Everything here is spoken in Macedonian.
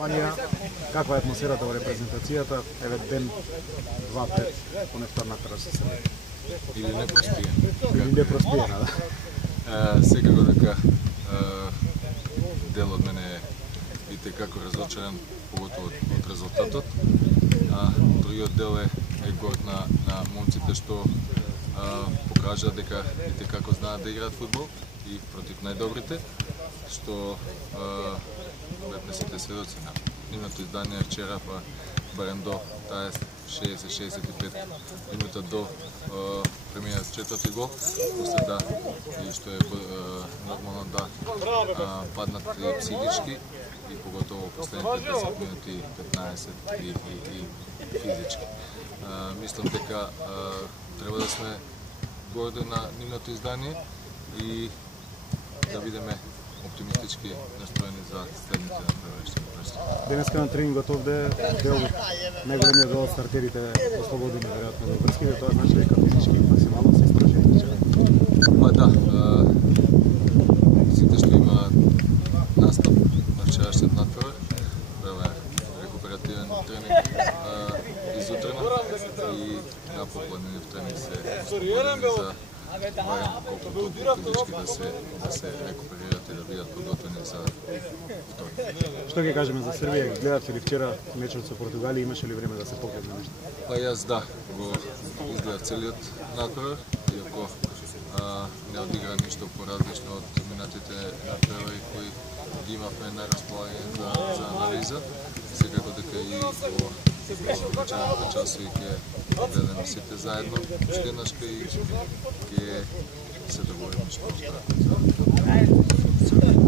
компанија, каква е атмосферата во репрезентацијата, еве ден 2-5 по вторната расисана. Или не проспиена. Или не проспиена, да. Секако дека дел од мене е и текако разочарен, поготово од резултатот. Другиот дел е горд на момците што покажа дека и текако знаат да играат фудбал и против најдобрите, што бевме сите сведоци на нивното издание вчера, па барем до таа 60-65 минута до преминат четврти гол, после да, и што е нормално да паднат и психички и поготово последните 10 минути, 15 и физички. Мислам дека треба да сме горди на нивното издание и да бидеме оптимистички настроени за следните надпреварни престапи. Денеска на тренингот овде дел најголемиот дел од стартерите ослободени веројатно во врските, тоа значи дека физички максимално се истражени. Па да, сите што имаат настап на вчерашниот надпревар, беве рекуперативен тренинг изутрено и на попладнениот тренинг се ослободени за барем колку физички да се рекуперират и да бидат подготвени за втори. Што ќе кажеме за Србија? Гледавте ли вчера мечот со Португалија, имаше ли време да се погледне нешто? Па јас да, го изгледав целиот надпревар, иако не одигра ништо поразлично од минатите надпревари кои ги имавме на располагање за анализа. Секако дека и во вечерните часови ќе гледаме сите заедно уште еднашка и ќе се договориме што остава за